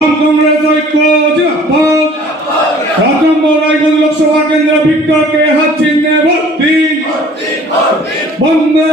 কংগ্রেস ঐক্য জিন্দাবাদ সাত নম্বর রায়গঞ্জ লোকসভা কেন্দ্র ভিক্টরকে হাত চিহ্নে ভর্তি বন্দে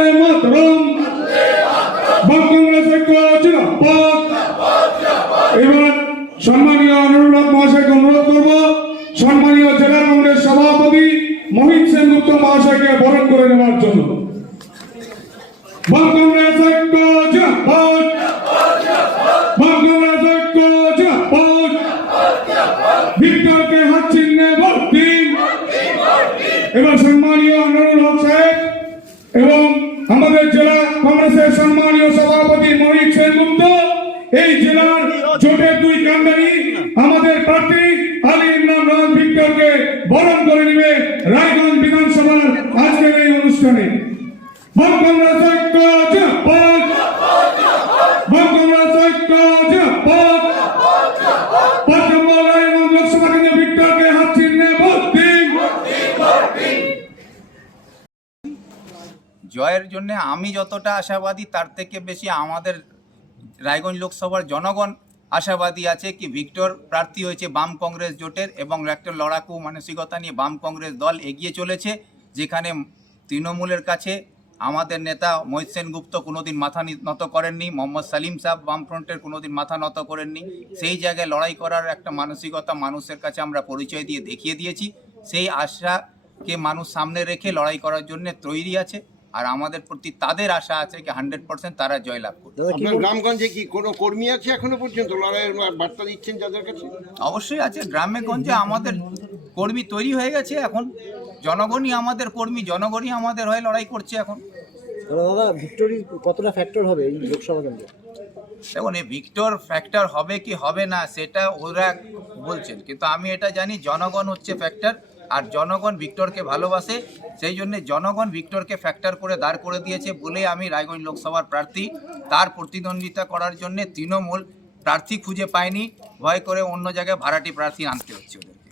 বরণ করে নেবে রায়গঞ্জ বিধানসভার আজকের এই অনুষ্ঠানে। জয়ের জন্য আমি যতটা আশাবাদী, তার থেকে বেশি আমাদের রায়গঞ্জ লোকসভার জনগণ আশাবাদী আছে কি ভিক্টর প্রার্থী হয়েছে বাম কংগ্রেস জোটের এবং একটা লড়াকু মানসিকতা নিয়ে বাম কংগ্রেস দল এগিয়ে চলেছে, যেখানে তৃণমূলের কাছে আমাদের নেতা মহিত সেনগুপ্ত কোনোদিন মাথা নত করেননি, মোহাম্মদ সালিম সাহেব বামফ্রন্টের কোনোদিন মাথা নত করেননি। সেই জায়গায় লড়াই করার একটা মানসিকতা মানুষের কাছে আমরা পরিচয় দিয়ে দেখিয়ে দিয়েছি। সেই আশাকে মানুষ সামনে রেখে লড়াই করার জন্য তৈরি আছে। আর আমাদের প্রতি তাদের আশা আছে কি হান্ড্রেড পার্সেন্ট তারা জয়লাভ করবে। আপনার গ্রামগঞ্জে কি কোনো কর্মী আছে এখনও পর্যন্ত? লড়াইয়ের বার্তা দিচ্ছেন যাদের কাছে? অবশ্যই আছে। গ্রামে গঞ্জে আমাদের কর্মী তৈরি হয়ে গেছে এখন। জনগণই আমাদের কর্মী জনগণই আমাদের হয়ে লড়াই করছে এখন। দাদা ভিক্টোরি কতটা ফ্যাক্টর হবে এই লোকসভা কেন্দ্রে? দেখুন এই ভিক্টর ফ্যাক্টর হবে কি হবে না সেটা ওরা বলছেন। কিন্তু আমি এটা জানি জনগণ হচ্ছে ফ্যাক্টর আর জনগণ ভিক্টরকে ভালোবাসে সেই জন্য জনগণ ভিক্টরকে ফ্যাক্টর করে দাঁড় করে দিয়েছে বলে আমি রায়গঞ্জ লোকসভার প্রার্থী। তার প্রতিদ্বন্দ্বিতা করার জন্য তৃণমূল প্রার্থী খুঁজে পায়নি। ভয় করে অন্য জায়গায় ভাড়াটি প্রার্থী আনতে হচ্ছে ওদেরকে।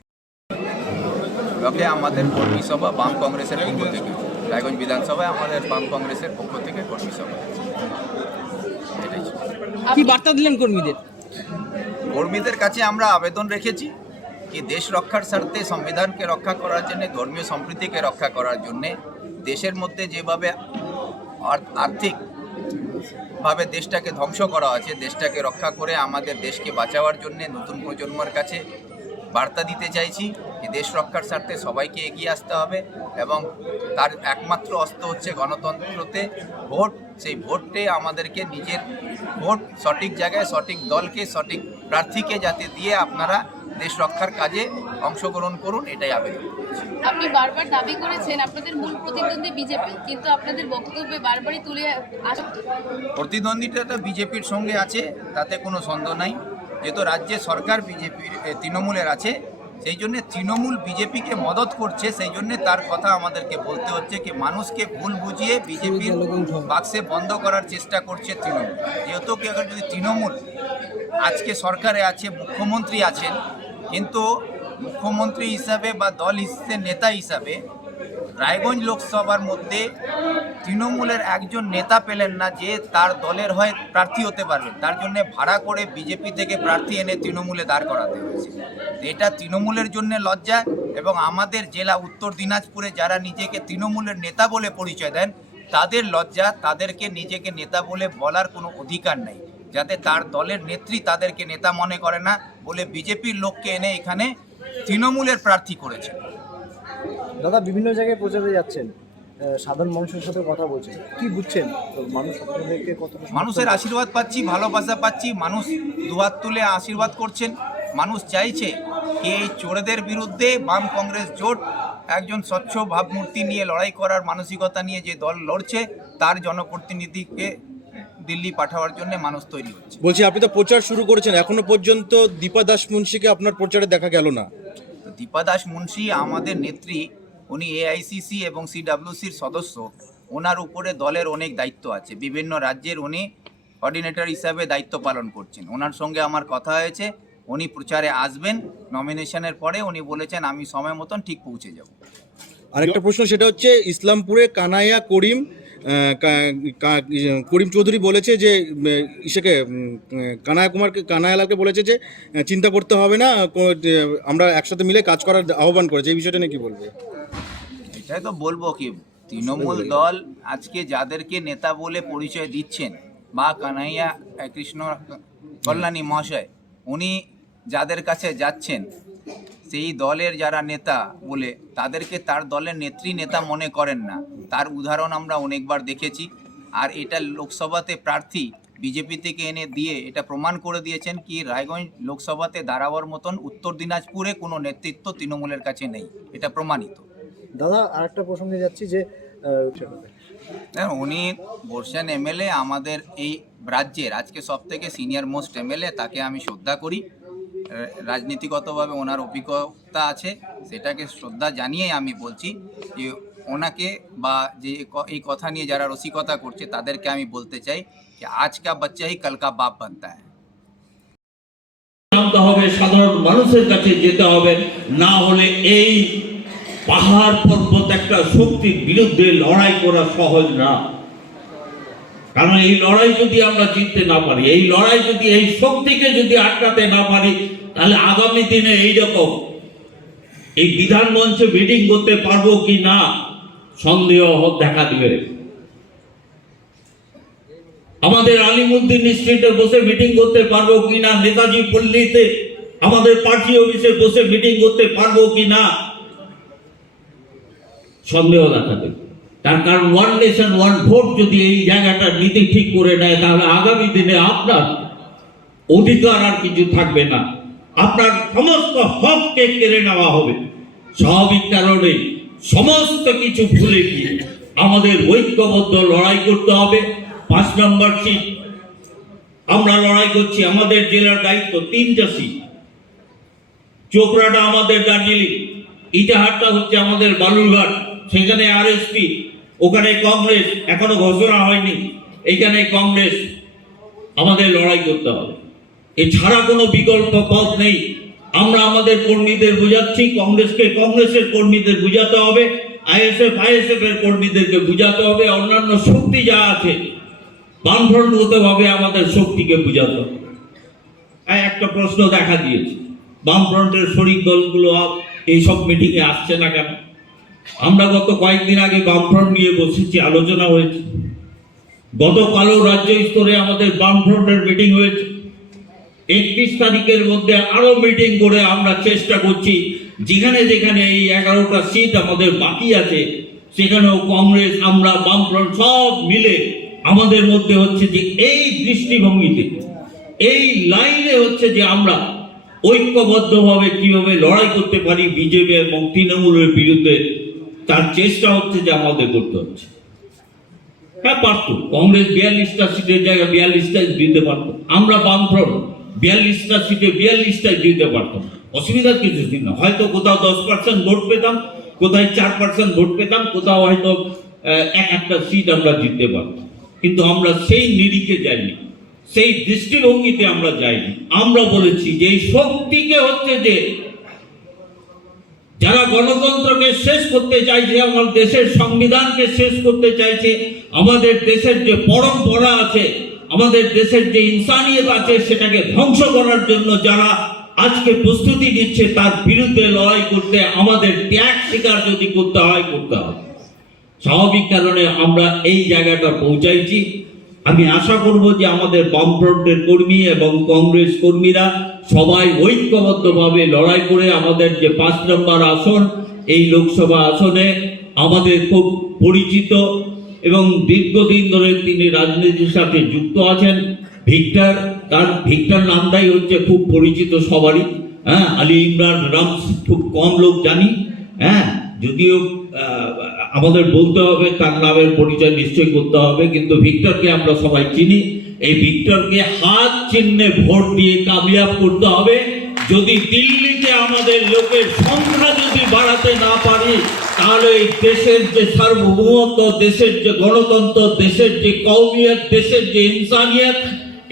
তবে আমাদের কর্মী সভা বাম কংগ্রেসের পক্ষ থেকে। রায়গঞ্জ বিধানসভায় আমাদের বাম কংগ্রেসের পক্ষ থেকে কর্মী সভা। কি বার্তা দিলেন কর্মীদের? কর্মীদের কাছে আমরা আবেদন রেখেছি। কি দেশ রক্ষার স্বার্থে সংবিধানকে রক্ষা করার জন্য, ধর্মীয় সম্প্রীতিকে রক্ষা করার জন্য দেশের মধ্যে যেভাবে আর- আর্থিক ভাবে দেশটাকে ধ্বংস করা আছে দেশটাকে রক্ষা করে আমাদের দেশকে বাঁচাবার জন্য নতুন প্রজন্মের কাছে বার্তা দিতে চাইছি যে দেশ রক্ষার স্বার্থে সবাইকে এগিয়ে আসতে হবে এবং তার একমাত্র অস্ত্র হচ্ছে গণতন্ত্রতে ভোট। সেই ভোটে আমাদেরকে নিজের ভোট সঠিক জায়গায়, সঠিক দলকে, সঠিক প্রার্থীকে যাতে দিয়ে আপনারা দেশ রক্ষার কাজে অংশগ্রহণ করুন এটাই আবেদন আপনি বারবার দাবি করেছেন আপনাদের মূল প্রতিদ্বন্দ্বী বিজেপি কিন্তু আপনাদের বক্তব্যে বারবারই তুলে আস প্রতিদ্বন্দ্বিতাটা বিজেপির সঙ্গে আছে তাতে কোনো সন্দেহ নাই। যেহেতু রাজ্যে সরকার বিজেপির তৃণমূলের আছে সেই জন্যে তৃণমূল বিজেপিকে মদত করছে সেই জন্য তার কথা আমাদেরকে বলতে হচ্ছে কি মানুষকে ভুল বুঝিয়ে বিজেপির বাক্সে বন্ধ করার চেষ্টা করছে তৃণমূল। যেহেতু কি এখন যদি তৃণমূল আজকে সরকারে আছে মুখ্যমন্ত্রী আছেন কিন্তু মুখ্যমন্ত্রী হিসাবে বা দল হিসেবে, নেতা হিসাবে রায়গঞ্জ লোকসভার মধ্যে তৃণমূলের একজন নেতা পেলেন না যে তার দলের হয়ে প্রার্থী হতে পারবেন তার জন্য ভাড়া করে বিজেপি থেকে প্রার্থী এনে তৃণমূলে দাঁড় করাতে হয়েছে। এটা তৃণমূলের জন্য লজ্জা এবং আমাদের জেলা উত্তর দিনাজপুরে যারা নিজেকে তৃণমূলের নেতা বলে পরিচয় দেন, তাদের লজ্জা, তাদেরকে নিজেকে নেতা বলে বলার কোনো অধিকার নেই। যাতে তার দলের নেত্রী তাদেরকে নেতা মনে করে না বলে বিজেপির লোককে এনে এখানে তৃণমূলের প্রার্থী করেছেন দাদা বিভিন্ন জায়গায় প্রচারে যাচ্ছেন। সাধারণ মানুষের সাথে কথা বলছেন। কি বুঝছেন? মানুষ আপনাদেরকে মানুষের আশীর্বাদ পাচ্ছি ভালোবাসা পাচ্ছি মানুষ দুহাত তুলে আশীর্বাদ করছেন। মানুষ চাইছে কি এই চোরেদের বিরুদ্ধে বাম কংগ্রেস জোট একজন স্বচ্ছ ভাবমূর্তি নিয়ে লড়াই করার মানসিকতা নিয়ে যে দল লড়ছে তার জনপ্রতিনিধিকে দিল্লি পাঠাবার জন্য মানুষ তৈরি হচ্ছে। বলছি আপনি তো প্রচার শুরু করেছেন এখনও পর্যন্ত দীপা দাস মুন্সিকে আপনার প্রচারে দেখা গেল না? দীপা দাস মুন্সি আমাদের নেত্রী উনি এআইসিসি এবং সিডাব্লিউসির সদস্য ওনার উপরে দলের অনেক দায়িত্ব আছে। বিভিন্ন রাজ্যের উনি কোঅর্ডিনেটর হিসাবে দায়িত্ব পালন করছেন। ওনার সঙ্গে আমার কথা হয়েছে উনি প্রচারে আসবেন নমিনেশনের পরে উনি বলেছেন আমি সময় মতন ঠিক পৌঁছে যাব। আরেকটা প্রশ্ন সেটা হচ্ছে ইসলামপুরে কানাইয়া করিম করিম চৌধুরী বলেছে যে ইসেকে কানায় কুমারকে, কানায়ালালকে বলেছে যে চিন্তা করতে হবে না আমরা একসাথে মিলে কাজ করার আহ্বান করেছে। এই বিষয়টা নিয়ে কি বলবে? এটাই তো বলব কি, তৃণমূল দল আজকে যাদেরকে নেতা বলে পরিচয় দিচ্ছেন বা কানাইয়া কৃষ্ণ কল্যাণী মহাশয়, উনি যাদের কাছে যাচ্ছেন সেই দলের যারা নেতা বলে তাদেরকে তার দলের নেত্রী নেতা মনে করেন না। তার উদাহরণ আমরা অনেকবার দেখেছি। আর এটা লোকসভাতে প্রার্থী বিজেপি থেকে এনে দিয়ে এটা প্রমাণ করে দিয়েছেন কি রায়গঞ্জ লোকসভাতে দাঁড়াবার মতন উত্তর দিনাজপুরে কোনো নেতৃত্ব তৃণমূলের কাছে নেই। এটা প্রমাণিত। দাদা আরেকটা প্রসঙ্গে যাচ্ছি যে আহ, উনি বর্ষান এমএলএ আমাদের এই রাজ্যের আজকে সব থেকে সিনিয়র মোস্ট এমএলএ তাকে আমি শ্রদ্ধা করি। রাজনীতিগতভাবে ওনার অভিজ্ঞতা আছে, সেটাকে শ্রদ্ধা জানিয়ে আমি বলছি যে ওনাকে বা যে এই কথা নিয়ে যারা রসিকতা করছে, তাদেরকে আমি বলতে চাই যে আজ কা বাচ্চা হি কাল কা বাপ বানতা নামতে হবে, সাধারণ মানুষের কাছে যেতে হবে। না হলে এই পাহাড় পর্বত একটা শক্তির বিরুদ্ধে লড়াই করা সহজ না। কারণ এই লড়াই যদি আমরা জিততে না পারি, এই লড়াই যদি, এই শক্তিকে যদি আটকাতে না পারি, তাহলে আগামী দিনে এইরকম এই বিধান মঞ্চে মিটিং করতে পারব কি না, সন্দেহ দেখা দিবে। আমাদের আলিমুদ্দিন স্ট্রিটে বসে মিটিং করতে পারব কি না, নেতাজি পল্লীতে আমাদের পার্টি অফিসে বসে মিটিং করতে পারব কি না, সন্দেহ দেখাতে তার কারণ ওয়ান নেশন ওয়ান ভোট যদি এই জায়গাটা নীতি ঠিক করে নেয়, তাহলে আগামী দিনে আপনার অধিকার আর কিছু থাকবে না। আপনার সমস্ত হককে কেড়ে নেওয়া হবে। স্বাভাবিক কারণে সমস্ত কিছু ভুলে গিয়ে আমাদের ঐক্যবদ্ধ লড়াই করতে হবে। পাঁচ নম্বর সিট আমরা লড়াই করছি, আমাদের জেলার দায়িত্ব তিনটা সিট চোপড়াটা আমাদের দার্জিলিং, ইটাহারটা হচ্ছে আমাদের বালুরঘাট, সেখানে আর আরএসপি ওখানে কংগ্রেস এখনও ঘোষণা হয়নি। এখানে কংগ্রেস আমাদের লড়াই করতে হবে। এছাড়া কোনো বিকল্প পথ নেই। আমরা আমাদের কর্মীদের বুঝাচ্ছি, কংগ্রেসকে কংগ্রেসের কর্মীদের বুঝাতে হবে, আইএসএফ আইএসএফ এর কর্মীদেরকে বুঝাতে হবে, অন্যান্য শক্তি যা আছে বামফ্রন্টগতভাবে আমাদের শক্তিকে বুঝাতে হবে। একটা প্রশ্ন দেখা দিয়েছে। বামফ্রন্টের শরিক দলগুলো এইসব মিটিংয়ে আসছে না কেন? আমরা গত কয়েকদিন আগে বামফ্রন্ট নিয়ে বসেছি, আলোচনা হয়েছে। গতকালও রাজ্য স্তরে আমাদের বামফ্রন্টের মিটিং হয়েছে। একত্রিশ তারিখের মধ্যে আরও মিটিং করে আমরা চেষ্টা করছি। যেখানে যেখানে এই এগারোটা সিট আমাদের বাকি আছে, সেখানেও কংগ্রেস, আমরা, বামফ্রন্ট সব মিলে আমাদের মধ্যে হচ্ছে যে এই দৃষ্টিভঙ্গিতে, এই লাইনে হচ্ছে যে আমরা ঐক্যবদ্ধভাবে কীভাবে লড়াই করতে পারি, বিজেপি এবং তৃণমূলের বিরুদ্ধে তার চেষ্টা হচ্ছে যে আমাদের করতে হচ্ছে। হ্যাঁ পারতো। কংগ্রেস বিয়াল্লিশটা সিটের জায়গায় বিয়াল্লিশটাই দিতে পারতো। আমরা বামফ্রন্ট, বিয়াল্লিশটা সিটে বিয়াল্লিশটাই দিতে পারতাম। অসুবিধার কিছু ছিল না। হয়তো কোথাও দশ পার্সেন্ট ভোট পেতাম, কোথায় চার পার্সেন্ট ভোট পেতাম, কোথাও হয়তো এক একটা সিট আমরা জিততে পারতাম। কিন্তু আমরা সেই নিরিখে যাইনি। সেই দৃষ্টিভঙ্গিতে আমরা যাইনি। আমরা বলেছি যে এই শক্তিকে হচ্ছে যে যারা গণতন্ত্রকে শেষ করতে চাইছে, আমার দেশের সংবিধানকে শেষ করতে চাইছে, আমাদের দেশের যে পরম্পরা আছে, আমাদের দেশের যে ইনসানিয়ত আছে, সেটাকে ধ্বংস করার জন্য যারা আজকে প্রস্তুতি নিচ্ছে, তার বিরুদ্ধে লড়াই করতে, আমাদের ত্যাগ স্বীকার যদি করতে হয়, করতে হবে। স্বাভাবিক কারণে আমরা এই জায়গাটা পৌঁছাইছি। আমি আশা করব যে আমাদের বামফ্রন্টের কর্মী এবং কংগ্রেস কর্মীরা সবাই ঐক্যবদ্ধভাবে লড়াই করে আমাদের যে পাঁচ নম্বর আসন, এই লোকসভা আসনে আমাদের খুব পরিচিত এবং দীর্ঘদিন ধরে তিনি রাজনীতির সাথে যুক্ত আছেন। ভিক্টর, তার ভিক্টর নামটাই হচ্ছে খুব পরিচিত সবারই। হ্যাঁ আলী ইমরান, রামস, খুব কম লোক জানি। হ্যাঁ যদিও আমাদের বলতে হবে, তার নামের পরিচয় নিশ্চয় করতে হবে, কিন্তু ভিক্টরকে আমরা সবাই চিনি। এই ভিক্টরকে হাত চিহ্নে ভোট দিয়ে কামিয়াব করতে হবে। যদি দিল্লিতে আমাদের লোকের সংখ্যা যদি বাড়াতে না পারি, তাহলে এই দেশের যে সার্বভৌমত্ব, দেশের যে গণতন্ত্র, দেশের যে কৌমিয়ত দেশের যে ইনসানিয়ত,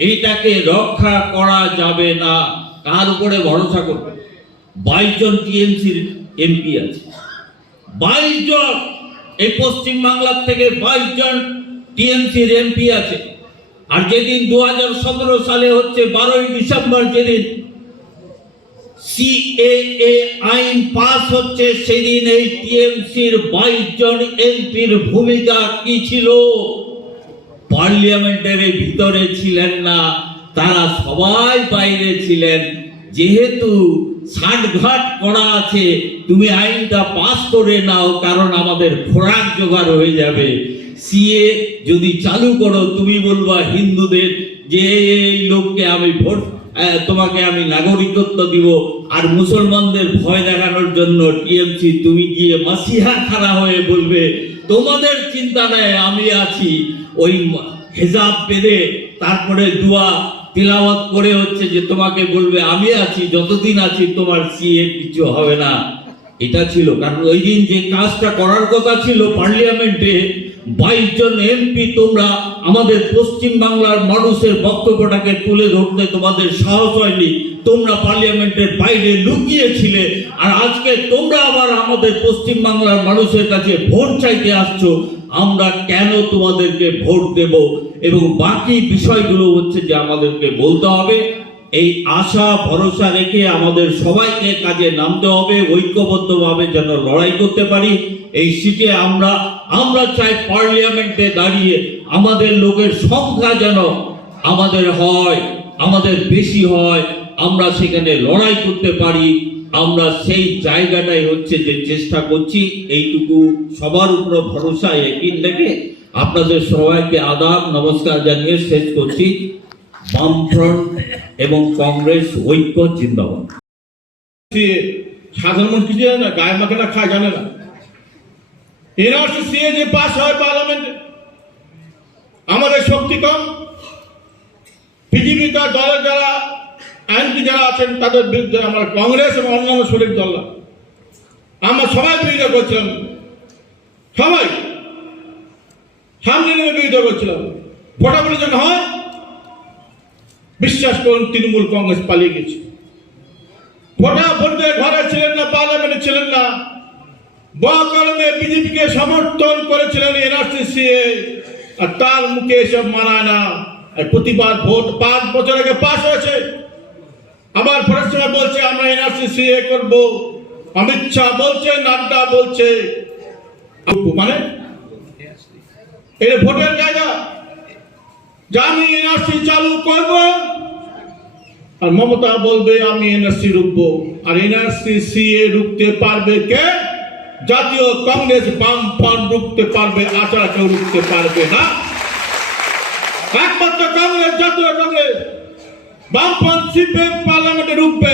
এইটাকে রক্ষা করা যাবে না। কার উপরে ভরসা করবে? বাইশ জন টিএমসির এমপি আছে। বাইশ জন, এই পশ্চিম বাংলার থেকে বাইশ জন টিএমসির এমপি আছে। আর যেদিন দু হাজার সতেরো সালে হচ্ছে বারোই ডিসেম্বর যেদিন সিএএ আইন পাস হচ্ছে, সেদিন এই টিএমসির বাইশ জন এমপির ভূমিকা কি ছিল? পার্লিয়ামেন্টের ভিতরে ছিলেন না, তারা সবাই বাইরে ছিলেন। যেহেতু ষাটঘাট করা আছে। তুমি আইনটা পাস করে নাও, কারণ আমাদের খোরাক জোগাড় হয়ে যাবে। সিএ, যদি চালু করো, তুমি বলবা হিন্দুদের যে এই লোককে আমি ভোট তোমাকে আমি নাগরিকত্ব দিব। আর মুসলমানদের ভয় দেখানোর জন্য টিএমসি, তুমি গিয়ে মাসিহা খাড়া হয়ে বলবে, তোমাদের চিন্তা নেয় আমি আছি। ওই হেজাব বেঁধে তারপরে দোয়া তিলাওয়াত করে হচ্ছে যে তোমাকে বলবে, আমি আছি, যতদিন আছি তোমার সিএ কিছু হবে না। এটা ছিল। কারণ ওই দিন যে কাজটা করার কথা ছিল পার্লিয়ামেন্টে, বাইশ জন এমপি তোমরা আমাদের পশ্চিম বাংলার মানুষের বক্তব্যটাকে তুলে ধরতে তোমাদের সাহস হয়নি। তোমরা পার্লিয়ামেন্টের বাইরে লুকিয়েছিলে। আর আজকে তোমরা আবার আমাদের পশ্চিম বাংলার মানুষের কাছে ভোট চাইতে আসছো। আমরা কেন তোমাদেরকে ভোট দেব এবং বাকি বিষয়গুলো হচ্ছে যে আমাদেরকে বলতে হবে। এই আশা, ভরসা রেখে আমাদের সবাইকে কাজে নামতে হবে, ঐক্যবদ্ধভাবে যেন লড়াই করতে পারি। এই সিটে আমরা আমরা চাই পার্লিয়ামেন্টে দাঁড়িয়ে আমাদের লোকের সংখ্যা যেন আমাদের হয়, আমাদের বেশি হয়, আমরা সেখানে লড়াই করতে পারি। আমরা সেই জায়গাটাই হচ্ছে যে চেষ্টা করছি, এইটুকু সবার উপর ভরসা একিন রেখে আপনাদের সবাইকে আদাব, নমস্কার জানিয়ে শেষ করছি। বামফ্রন্ট এবং কংগ্রেস ঐক্য জিন্দাবাদ। সাধারণ মানুষ কিছু জানে না, গায়ে মাখে না, খায়, জানে না। এনআরসি সিএ যে পাস হয় পার্লামেন্টে, আমাদের শক্তি কম। বিজেপি তার দলের যারা আইনজীবী যারা আছেন, তাদের বিরুদ্ধে আমরা কংগ্রেস এবং অন্যান্য শরীর দল আমরা সবাই বিরোধিতা করছিলাম। সবাই। সামনে নেমে বিরোধিতা করছিলাম। ভোটাভুটি যখন হয়, বিশ্বাস করুন, তৃণমূল কংগ্রেস পালিয়ে গেছে। ভোটা ভোটে ঘরে ছিলেন না, পার্লামেন্টে ছিলেন না। বকালমে বিজেপিকে সমর্থন করেছিলেন এনআরসি আর তার মুখে এসব মানায় না। প্রতিবার ভোট পাঁচ বছর আগে পাস হয়েছে। ভোটের সময় বলছে, আমরা এনআরসি সিএ করব। অমিত শাহ বলছে, নাড্ডা বলছে। মানে? এটা ভোটের জায়গা। যে আমি এনআরসি চালু করব, আর মমতা বলবে, আমি এনআরসি রুখবো। আর এনআরসি সিএ রুখতে পারবে কে? জাতীয় কংগ্রেস বাম ফ্রন্ট রুখতে পারবে, আচারা কেউ রুখতে পারবে না। একমাত্র কংগ্রেস, জাতীয় কংগ্রেস। বামপন্থ পার্লামেন্টে রুখবে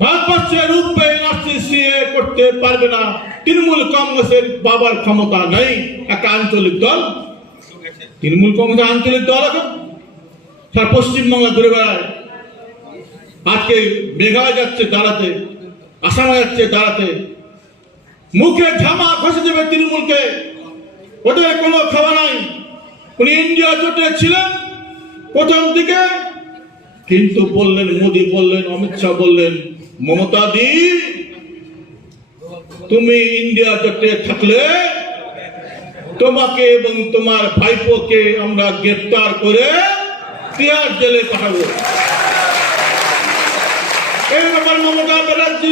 ভারতবর্ষে রুখবে এনআরসি সিএ করতে পারবে না। তৃণমূল কংগ্রেসের বাবার ক্ষমতা নেই, একটা আঞ্চলিক দল। তৃণমূল কংগ্রেস আঞ্চলিক দল এখন সারা পশ্চিমবাংলা ঘুরে বেড়ায়। আজকে মেঘালয় যাচ্ছে দাঁড়াতে, আসামে যাচ্ছে দাঁড়াতে। মুখে ঝামা ঘষে দেবে তৃণমূলকে। ওদের কোনো খাওয়া নাই। উনি ইন্ডিয়া জোটে ছিলেন, প্রথম দিকে কিন্তু বললেন, মোদি বললেন, অমিত শাহ বললেন, মমতা দি, তুমি ইন্ডিয়া জোটে থাকলে তোমাকে এবং তোমার ভাইপোকে আমরা গ্রেপ্তার করে তিহার জেলে পাঠাবো। এই ব্যাপারে মমতা ব্যানার্জি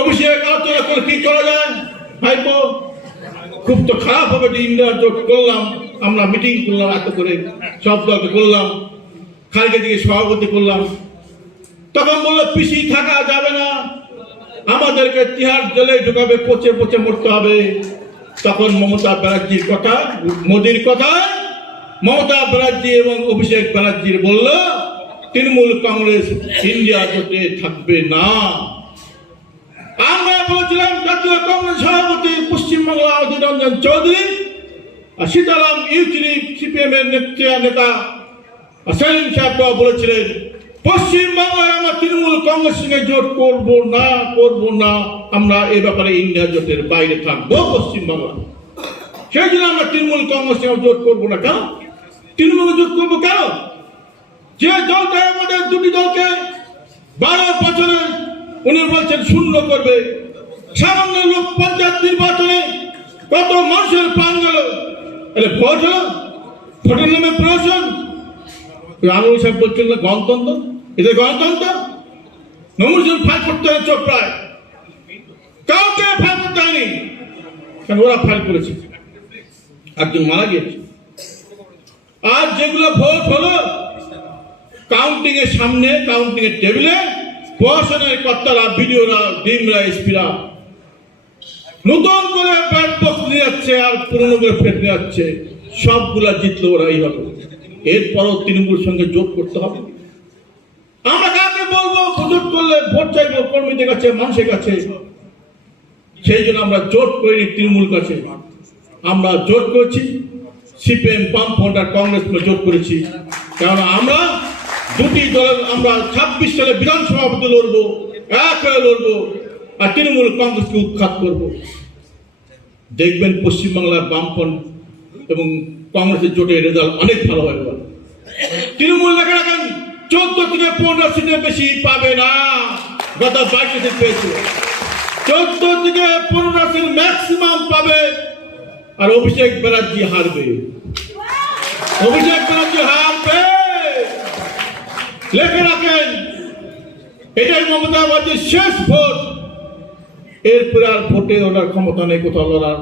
অভিষেক আলোচনা করে কি করা যায়? ভাইপো, খুব তো খারাপ হবে যে ইন্ডিয়া জোট করলাম, আমরা মিটিং করলাম, এত করে সব দলকে করলাম। খালিকে দিকে সভাপতি করলাম। তখন বলল, পিসি থাকা যাবে না। আমাদেরকে তিহার জেলে ঢুকাবে, পচে পচে মরতে হবে। তখন মমতা ব্যানার্জির কথা, মোদির কথা, মমতা ব্যানার্জি এবং অভিষেক ব্যানার্জির বলল, তৃণমূল কংগ্রেস ইন্ডিয়া জোটে থাকবে না। আমরা বলেছিলাম, জাতীয় কংগ্রেস সভাপতি পশ্চিমবাংলা অধীর রঞ্জন চৌধুরী আর সীতারাম ইউচুরি সিপিএম এর নেতা সেলিম সাহেবরাও বলেছিলেন পশ্চিম বাংলায় আমরা তৃণমূল কংগ্রেস সঙ্গে জোট করব না করব না, আমরা এ ব্যাপারে ইন্ডিয়া জোটের বাইরে থাকব পশ্চিম বাংলা সেই জন্য আমরা তৃণমূল কংগ্রেস সঙ্গে জোট করব না। কেন? তৃণমূল জোট করব কেন? যে দলটা আমাদের দুটি দলকে বারো বছরে উনি বলছেন শূন্য করবে, সামান্য লোক পঞ্চায়েত নির্বাচনে কত মানুষের প্রাণ গেল? ভোট হলো? ভোটের নামে প্রশাসন আনন্দ সাহেব না গণতন্ত্র? এটা গণতন্ত্র? নমস্কার ফাইল করতে হয় চোপড়ায় কাউকে ফাইল করতে হয়নি। ওরা ফাইল করেছে। একজন মারা গিয়েছে। আর যেগুলো ভোট হলো কাউন্টিং এর সামনে কাউন্টিং এর টেবিলে প্রশাসনের কর্তারা, বিডিওরা ডিমরা এসপিরা, নতুন করে ব্যাট বক্স নিয়ে যাচ্ছে আর পুরনো করে নিয়ে যাচ্ছে। সবগুলা জিতলো ওরাই হবে। এরপরও তৃণমূলের সঙ্গে জোট করতে হবে। আমরা কাকে বলব? জোট করলে ভোট চাইব কর্মীদের কাছে, মানুষের কাছে। সেই জন্য আমরা জোট করিনি তৃণমূল কাছে। আমরা জোট করেছি, সিপিএম বামফ্রন্ট আর কংগ্রেস জোট করেছি। কারণ আমরা দুটি দলের, আমরা ছাব্বিশ সালে বিধানসভা লড়বো, এক হয়ে লড়বো, আর তৃণমূল কংগ্রেসকে উৎখাত করব। দেখবেন পশ্চিমবাংলার বামফ্রন্ট এবং কংগ্রেসের জোটের রেজাল্ট অনেক ভালো হবে। তৃণমূল লেখা রাখেন। চোদ্দ থেকে পনেরো সিটের বেশি পাবে না। গত বাইশে সিট পেয়েছে। চোদ্দ থেকে পনেরো সিট ম্যাক্সিমাম পাবে। আর অভিষেক ব্যানার্জি হারবে। অভিষেক ব্যানার্জি হারবে। লেখে রাখেন, এটাই মমতা বাজির শেষ ভোট। এরপরে আর ভোটে ওনার ক্ষমতা নেই, কোথাও লড়ার।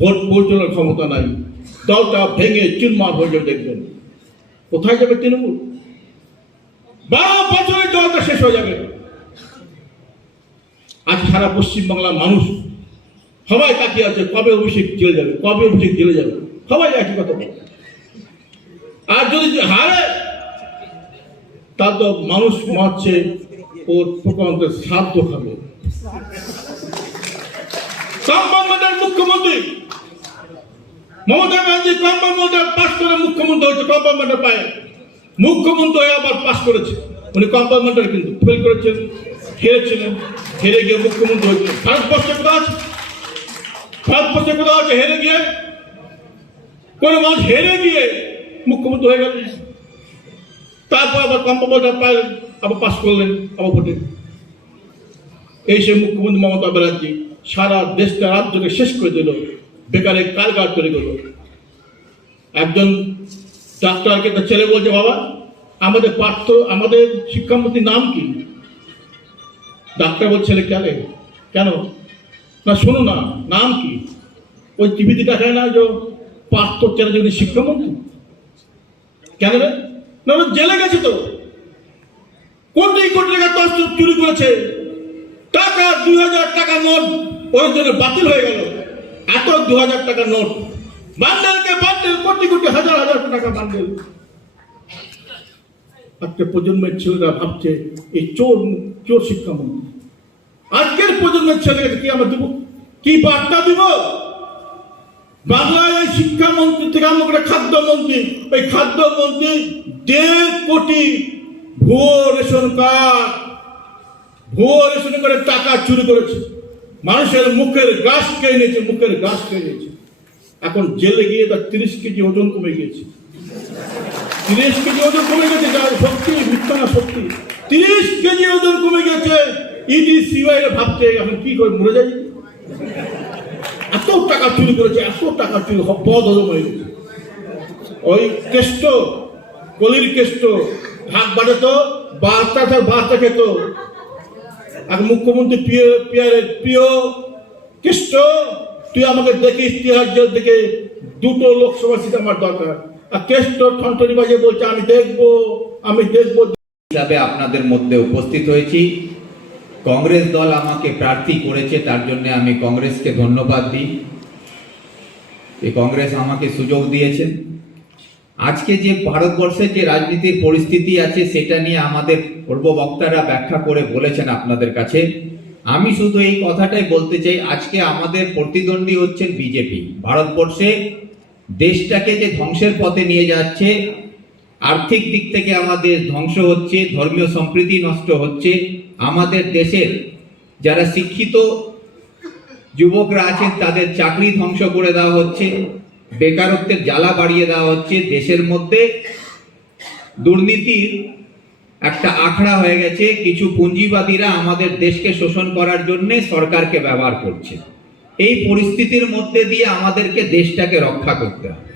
ভোট পৌঁছানোর ক্ষমতা নাই। দলটা ভেঙে চুরমার হয়ে দেখবেন। কোথায় যাবে তৃণমূল? বারো বছরের দলটা শেষ হয়ে যাবে। আজ সারা পশ্চিমবাংলার মানুষ সবাই তাকিয়ে আছে, কবে অভিষেক জেলে যাবে, কবে অভিষেক জেলে যাবে? সবাই একই কথা বলে। আর যদি হারে তা তো মানুষ মারছে ওর প্রকান্তের শ্রাদ্ধ খাবে মুখ্যমন্ত্রী মমতা ব্যানার্জি কম্পাউন্ডার পাশ করে মুখ্যমন্ত্রী হয়েছে কম্পাউন্ডার পায়। মুখ্যমন্ত্রী হয়ে আবার পাশ করেছে। উনি কম্পাউন্ডার কিন্তু ফেল করেছেন, হেরেছিলেন, হেরে গিয়ে মুখ্যমন্ত্রী হয়েছিলেন। ভারতবর্ষে কোথাও আছে? ভারতবর্ষে কোথাও আছে? হেরে গিয়ে? কোন মানুষ হেরে গিয়ে মুখ্যমন্ত্রী হয়ে গেলেন। তারপর আবার কম্পাউন্ডার পাইলেন আবার পাশ করলেন, আবার ভোটে। এই সে মুখ্যমন্ত্রী মমতা ব্যানার্জি সারা দেশটা, রাজ্যকে শেষ করে দিল। বেকারে কারগার তৈরি করল। একজন ডাক্তারকে তার ছেলে বলছে, বাবা, আমাদের পার্থ, আমাদের শিক্ষামন্ত্রীর নাম কি? ডাক্তার বলছে, ছেলে, কেন? কেন? না, শোনো না, নাম কি? ওই টিভিতে দেখায় না যে পার্থ যদি শিক্ষামন্ত্রী? কেন রে? না জেলে গেছে তো। কোটি কোটি টাকা চুরি করেছে? টাকা, দুই হাজার টাকা নোট ওর জন্য বাতিল হয়ে গেল। এত দু হাজার টাকা নোট। বান্ডেলকে বান্ডেল, কোটি কোটি, হাজার হাজার টাকা বান্ডেল। একটা প্রজন্মের ছেলেরা ভাবছে, এই চোর চোর শিক্ষামন্ত্রী আজকের প্রজন্মের ছেলেকে কি আমরা দেবো? কি বার্তা দিব? বাংলায় শিক্ষামন্ত্রী থেকে আমরা করে খাদ্যমন্ত্রী ওই খাদ্যমন্ত্রী দেড় কোটি ভুয়ো রেশন কার্ড, ভুয়ো রেশন করে টাকা চুরি করেছে। মানুষের মুখের গাছ খেয়ে নিয়েছে, মুখের গাছ খেয়ে নিয়েছে। এখন জেলে গিয়ে তার তিরিশ কেজি ওজন কমে গিয়েছে। তিরিশ কেজি ওজন কমে গেছে যার সত্যি, মিথ্যা না সত্যি। তিরিশ কেজি ওজন কমে গেছে, ইডি সিবিআই ভাবছে, এখন কি করে মরে যাই এত টাকা চুরি করেছে, এত টাকা চুরি বদ হজম হয়ে গেছে। ওই কেষ্ট, কলির কেষ্ট ভাগ বাড়াতো বার্তা তার বার্তা খেত। আর মুখ্যমন্ত্রী প্রিয় পিয়ারের প্রিয় কৃষ্ণ, তুই আমাকে দেখিস তিহার থেকে দুটো লোকসভা সিট আমার দরকার। আর কেষ্ট ঠনঠনি বাজে বলছে, আমি দেখব আমি দেখব। হিসাবে আপনাদের মধ্যে উপস্থিত হয়েছি। কংগ্রেস দল আমাকে প্রার্থী করেছে, তার জন্য আমি কংগ্রেসকে ধন্যবাদ দিই। এই কংগ্রেস আমাকে সুযোগ দিয়েছেন আজকে যে ভারতবর্ষের যে রাজনীতির পরিস্থিতি আছে, সেটা নিয়ে আমাদের পূর্ব বক্তারা ব্যাখ্যা করে বলেছেন আপনাদের কাছে। আমি শুধু এই কথাটাই বলতে চাই, আজকে আমাদের প্রতিদ্বন্দ্বী হচ্ছেন বিজেপি। ভারতবর্ষে দেশটাকে যে ধ্বংসের পথে নিয়ে যাচ্ছে, আর্থিক দিক থেকে আমাদের ধ্বংস হচ্ছে, ধর্মীয় সম্প্রীতি নষ্ট হচ্ছে। আমাদের দেশের যারা শিক্ষিত যুবকরা আছেন, তাদের চাকরি ধ্বংস করে দেওয়া হচ্ছে, বেকারত্বের জ্বালা বাড়িয়ে দেওয়া হচ্ছে। দেশের মধ্যে দুর্নীতির একটা আখড়া হয়ে গেছে। কিছু পুঁজিবাদীরা আমাদের দেশকে শোষণ করার জন্য সরকারকে ব্যবহার করছে। এই পরিস্থিতির মধ্যে দিয়ে আমাদেরকে দেশটাকে রক্ষা করতে হবে।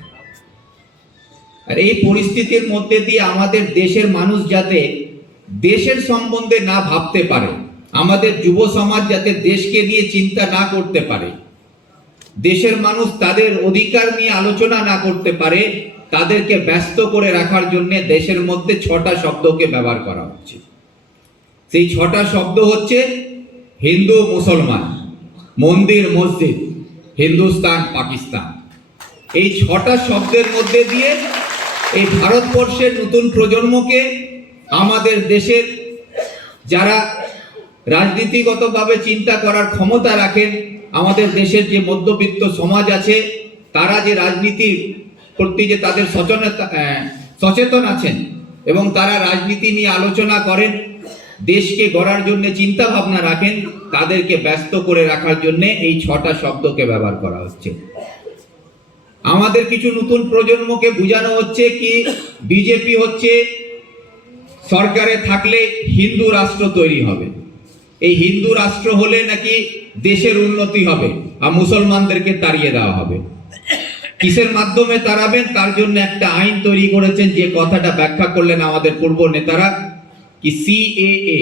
আর এই পরিস্থিতির মধ্যে দিয়ে আমাদের দেশের মানুষ যাতে দেশের সম্বন্ধে না ভাবতে পারে, আমাদের যুব সমাজ যাতে দেশকে নিয়ে চিন্তা না করতে পারে, দেশের মানুষ তাদের অধিকার নিয়ে আলোচনা না করতে পারে তাদেরকে ব্যস্ত করে রাখার জন্য দেশের মধ্যে ছটা শব্দকে ব্যবহার করা হচ্ছে। সেই ছটা শব্দ হচ্ছে হিন্দু, মুসলমান, মন্দির, মসজিদ, হিন্দুস্তান, পাকিস্তান। এই ছটা শব্দের মধ্যে দিয়ে এই ভারতবর্ষের নতুন প্রজন্মকে আমাদের দেশের যারা রাজনীতিগতভাবে চিন্তা করার ক্ষমতা রাখেন, আমাদের দেশের যে মধ্যবিত্ত সমাজ আছে, তারা যে রাজনীতির প্রতি যে তাদের সচেতন আছেন এবং তারা রাজনীতি নিয়ে আলোচনা করেন, দেশকে গড়ার জন্য চিন্তা ভাবনা রাখেন, তাদেরকে ব্যস্ত করে রাখার জন্য এই ছটা শব্দকে ব্যবহার করা হচ্ছে। আমাদের কিছু নতুন প্রজন্মকে বোঝানো হচ্ছে কি, বিজেপি হচ্ছে সরকারে থাকলে হিন্দু রাষ্ট্র তৈরি হবে। এই হিন্দু রাষ্ট্র হলে নাকি দেশের উন্নতি হবে আর মুসলমানদেরকে তাড়িয়ে দেওয়া হবে। কিসের মাধ্যমে তাড়াবেন তার জন্য একটা আইন তৈরি করেছেন যে কথাটা ব্যাখ্যা করলেন আমাদের পূর্ব নেতারা, কি সিএএ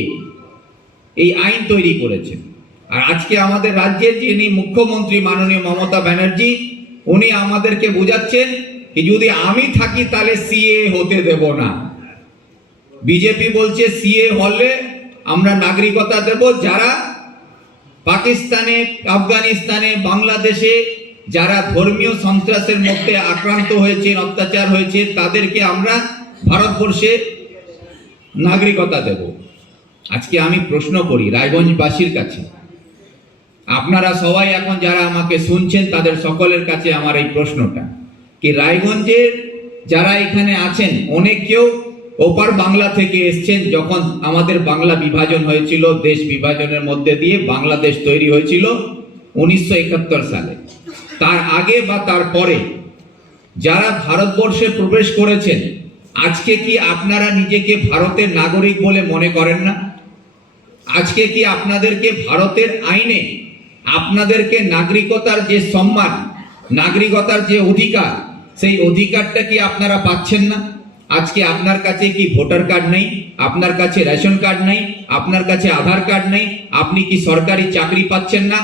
এই আইন তৈরি করেছেন। আর আজকে আমাদের রাজ্যের যিনি মুখ্যমন্ত্রী মাননীয় মমতা ব্যানার্জি, উনি আমাদেরকে বোঝাচ্ছেন কি যদি আমি থাকি তাহলে সিএ হতে দেব না। বিজেপি বলছে সিএ হলে আমরা নাগরিকতা দেব যারা পাকিস্তানে, আফগানিস্তানে, বাংলাদেশে যারা ধর্মীয় সন্ত্রাসের মধ্যে আক্রান্ত হয়েছে অত্যাচার হয়েছে তাদেরকে আমরা ভারতবর্ষে নাগরিকতা দেব। আজকে আমি প্রশ্ন করি রায়গঞ্জবাসীর কাছে। আপনারা সবাই এখন যারা আমাকে শুনছেন, তাদের সকলের কাছে আমার এই প্রশ্নটা। কি রায়গঞ্জের যারা এখানে আছেন, অনেক কেউ ওপার বাংলা থেকে এসছেন, যখন আমাদের বাংলা বিভাজন হয়েছিল, দেশ বিভাজনের মধ্যে দিয়ে বাংলাদেশ তৈরি হয়েছিল উনিশশো একাত্তর সালে। তার আগে বা তার পরে। যারা ভারতবর্ষে প্রবেশ করেছেন, আজকে কি আপনারা নিজেকে ভারতের নাগরিক বলে মনে করেন না? আজকে কি আপনাদেরকে ভারতের আইনে আপনাদেরকে নাগরিকতার যে সম্মান, নাগরিকতার যে অধিকার, সেই অধিকারটা কি আপনারা পাচ্ছেন না? আজকে আপনার কাছে কি ভোটার কার্ড নেই? আপনার কাছে রেশন কার্ড নেই? আপনার কাছে আধার কার্ড নেই? আপনি কি সরকারি চাকরি পাচ্ছেন না?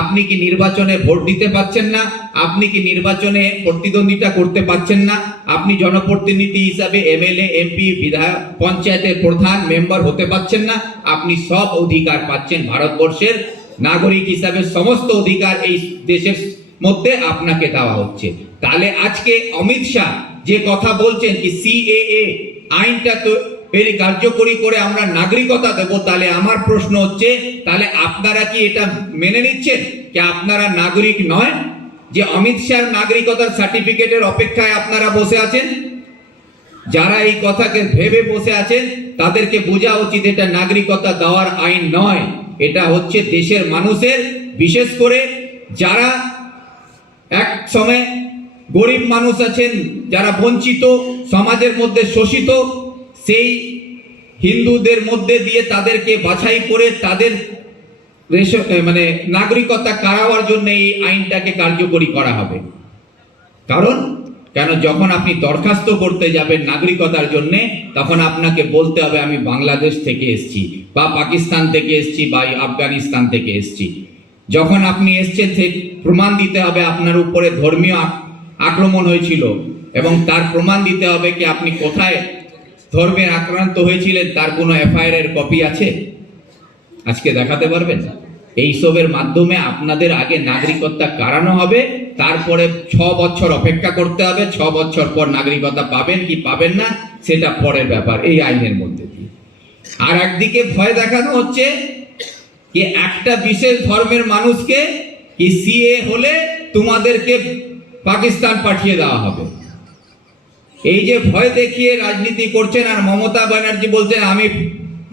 আপনি কি নির্বাচনে ভোট দিতে পাচ্ছেন না? আপনি কি নির্বাচনে প্রতিদ্বন্দ্বিতা করতে পাচ্ছেন না? আপনি জনপ্রতিনিধি হিসাবে এমএলএ, এমপি, বিধায়ক, পঞ্চায়েতের প্রধান, মেম্বার হতে পাচ্ছেন না। আপনি সব অধিকার পাচ্ছেন ভারতবর্ষের। নাগরিক হিসাবে সমস্ত অধিকার এই দেশের মধ্যে আপনাকে দেওয়া হচ্ছে। তাহলে আজকে অমিত শাহ যে কথা বলছেন কি সিএএ আইনটা তো এর কার্যকরী করে আমরা নাগরিকতা দেব, তাহলে আমার প্রশ্ন হচ্ছে, তাহলে আপনারা কি এটা মেনে নিচ্ছেন? যে আপনারা নাগরিক নয়? যে অমিত শাহ নাগরিকতার সার্টিফিকেটের অপেক্ষায় আপনারা বসে আছেন? যারা এই কথাকে ভেবে বসে আছেন, তাদেরকে বোঝা উচিত এটা নাগরিকতা দেওয়ার আইন নয়। এটা হচ্ছে দেশের মানুষের, বিশেষ করে যারা এক সময় গরিব মানুষ আছেন, যারা বঞ্চিত, সমাজের মধ্যে শোষিত সেই হিন্দুদের মধ্যে দিয়ে তাদেরকে বাছাই করে তাদের মানে নাগরিকতা কারাবার জন্য এই আইনটাকে কার্যকরী করা হবে। কারণ, কেন যখন আপনি দরখাস্ত করতে যাবেন নাগরিকতার জন্য, তখন আপনাকে বলতে হবে, আমি বাংলাদেশ থেকে এসেছি, বা পাকিস্তান থেকে এসেছি, বা আফগানিস্তান থেকে এসেছি। যখন আপনি এসছেন সে প্রমাণ দিতে হবে আপনার উপরে ধর্মীয় আক্রমণ হয়েছিল, এবং তার প্রমাণ দিতে হবে কি আপনি কোথায় ধর্মের আক্রান্ত হয়েছিলেন, তার কোনো এফআইআর এর কপি আছে? আজকে দেখাতে পারবেন? এইসবের মাধ্যমে আপনাদের আগে নাগরিকতা কারানো হবে, তারপরে ছ বছর অপেক্ষা করতে হবে, ছ বছর পর নাগরিকতা পাবেন কি পাবেন না, সেটা পরের ব্যাপার, এই আইনের মধ্যে দিয়ে। আর একদিকে ভয় দেখানো হচ্ছে যে একটা বিশেষ ধর্মের মানুষকে কি সিএ হলে তোমাদেরকে পাকিস্তান পাঠিয়ে দেওয়া হবে। এই যে ভয় দেখিয়ে রাজনীতি করছেন আর মমতা ব্যানার্জি বলছেন, আমি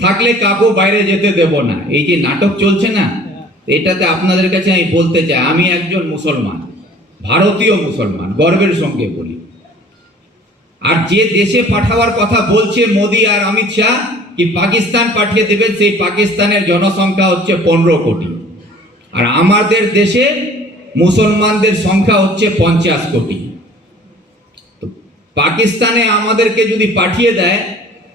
থাকলে কাকু বাইরে যেতে দেব না। এই যে নাটক চলছে না, এটাতে আপনাদের কাছে আমি বলতে চাই, আমি একজন মুসলমান, ভারতীয় মুসলমান, গর্বের সঙ্গে বলি। আর যে দেশে পাঠাবার কথা বলছে মোদি আর অমিত শাহ, কি পাকিস্তান পাঠিয়ে দেবেন, সেই পাকিস্তানের জনসংখ্যা হচ্ছে পনেরো কোটি। আর আমাদের দেশে মুসলমানদের সংখ্যা হচ্ছে পঞ্চাশ কোটি। পাকিস্তানে আমাদেরকে যদি পাঠিয়ে দেয়,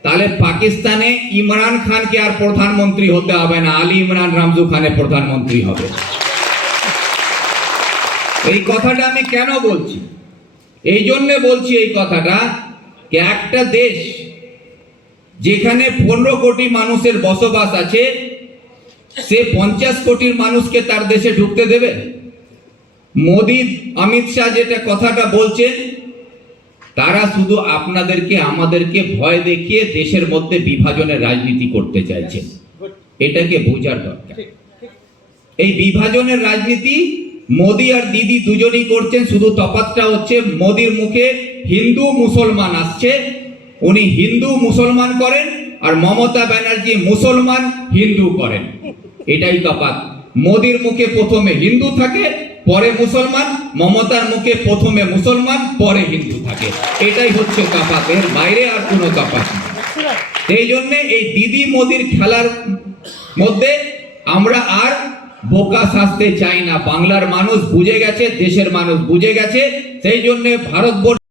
তাহলে পাকিস্তানে ইমরান খানকে আর প্রধানমন্ত্রী হতে হবে না। আলী ইমরান রামজু খানে প্রধানমন্ত্রী হবে। এই কথাটা আমি কেন বলছি? এই জন্য বলছি এই কথাটা যে একটা দেশ যেখানে পনেরো কোটি মানুষের বসবাস আছে, সে পঞ্চাশ কোটির মানুষকে তার দেশে ঢুকতে দেবে? মোদি, অমিত শাহ যেটা কথাটা বলছেন তারা শুধু আপনাদেরকে আমাদেরকে ভয় দেখিয়ে দেশের মধ্যে বিভাজনের রাজনীতি করতে চাইছে। এটাকে বোঝার দরকার। এই বিভাজনের রাজনীতি মোদি আর দিদি দুজনই করছেন শুধু তফাৎটা হচ্ছে মোদির মুখে হিন্দু মুসলমান আসছে উনি হিন্দু মুসলমান করেন আর মমতা ব্যানার্জি মুসলমান হিন্দু করেন। এটাই তফাৎ। মোদির মুখে প্রথমে হিন্দু থাকে পরে মুসলমান, মমতার মুখে প্রথমে মুসলমান, পরে হিন্দু থাকে। এটাই হচ্ছে তফাৎ এর বাইরে আর কোনো কাপাত সেই জন্যে এই দিদি মোদির খেলার মধ্যে আমরা আর বোকা সাজতে চাই না। বাংলার মানুষ বুঝে গেছে, দেশের মানুষ বুঝে গেছে। সেই জন্যে ভারতবর্ষ